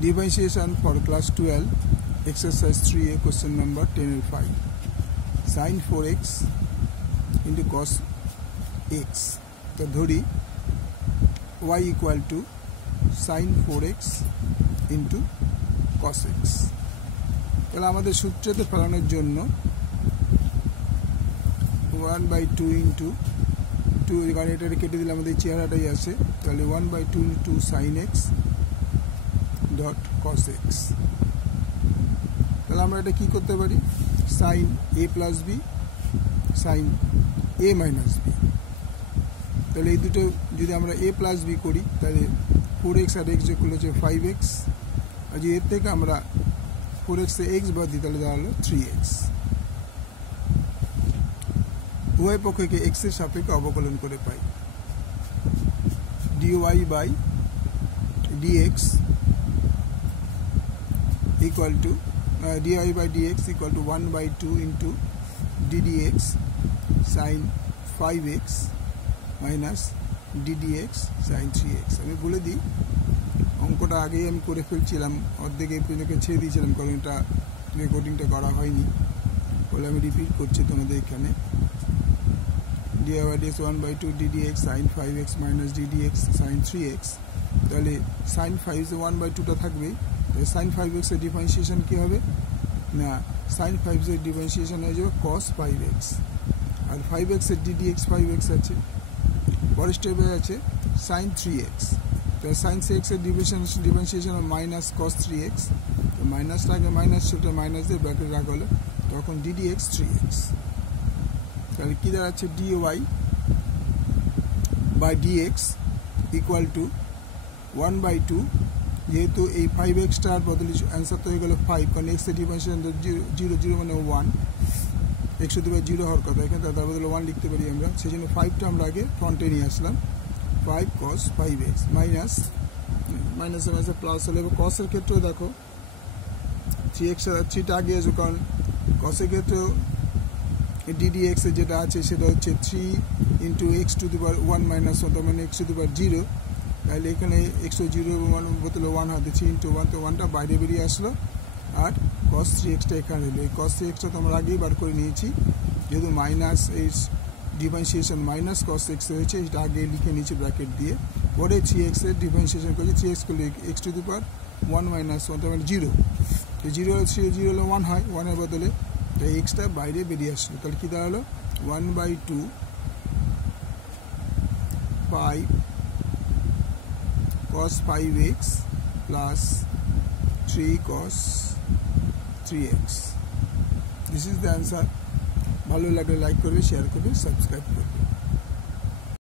Differentiation for class 12, exercise 3A, question number 10 and 5. Sin 4x into cos x. So, dhori y equal to sin 4x into cos x. তাহলে আমাদের সূত্রতে ফেলানোর জন্য 1/2 into 2 কারণ এটা কেটে দিলে আমাদের চেহারাটাই আসে, তাহলে 1/2 into sin x dot cos x. তাহলে আমরা এটা কি করতে পারি, sin a plus b sin a minus b. তাহলে এই দুটো যদি আমরা a plus b করি তাহলে 4x আর x যোগ করলে হচ্ছে 5x, আর যদি এর থেকে আমরা 4x এ x বাদ দিই তাহলে দাঁড়ালো 3x. উভয় পক্ষকে x এর সাপেক্ষে অবকলন করে পাই dy by dx equal to dy by dx equal to 1/2 into ddx sin 5x minus ddx sin 3x. আমি বলে দিই অঙ্কটা আগেই আমি করে ফেলছিলাম, অর্ধেক এই পর্যন্ত ছেড়ে দিয়েছিলাম কারণ এটা রেকর্ডিংটা করা হয়নি, বলে আমি রিপিট করছি তোমাদের এখানে. dy by dx 1/2 ddx sin 5x minus ddx sin 3x. তাহলে sin 5 এ 1/2টা থাকবে, sin 5x এর ডিফারেন্সিয়েশন কি হবে না, sin 5 এর ডিফারেন্সিয়েশন হয়ে যাবে cos 5x, আর 5x এর ddx 5x আছে, পরের স্টেপে আছে sin 3x. তাহলে sin 6x এর ডিফারেন্সিয়েশন মাইনাস cos 3x, তো মাইনাস লাগে মাইনাস, সেটা মাইনাস দিয়ে ব্র্যাকেট রাখা হলো, তখন ddx 3x. তাহলে কি দাঁড়াচ্ছে dy by dx equal to 1/2, যেহেতু এই 5xটার বদলে অ্যান্সার তো হয়ে গেল 5, কারণ x এর ডিফারেন্সিয়েশন 0 0 মানে 1, x যদি 0 হওয়ার কথা, এখানে তার বদলে 1 লিখতে পারি আমরা, সেই জন্য 5টা আমরা আগে ফ্রন্টে নিয়ে আসলাম, 5 cos 5x মাইনাস মাইনাসে মাইনাসে প্লাস হলে cos এর ক্ষেত্রেও দেখো 3x 3টা আগে আসবে, কারণ cos এর ক্ষেত্রেও ddx এর যেটা আছে সেটা হচ্ছে 3 into x to the power 1 minus 1, তার মানে x to the power 0, তাহলে এখানে x to 0 বদলে 1 হবে, 3 into 1, তো 1টা বাইরে বেরিয়ে আসলো, আর cos 3xটা এখানে হলো. এই cos 3xটা তো আমরা আগেই বার করে নিয়েছি, যেহেতু মাইনাস এই ডিফারেন্সিয়েশন মাইনাস cos x হয়েছে, এটা আগে লিখে নিয়েছি ব্র্যাকেট দিয়ে, পরে 3x এর ডিফারেন্সিয়েশন করেছি, 3x করলে x to the power 1 minus 1, তার মানে 0, তো 0 হলে 1 হয়, 1 এর বদলে তো এক্সটা বাইরে বেরিয়ে আসলো, তাহলে কি দাঁড়ালো 1/2 5 cos 5x plus 3 cos 3x. This is the answer. ভালো লাগলে লাইক করবে, শেয়ার করবে, সাবস্ক্রাইব করবে.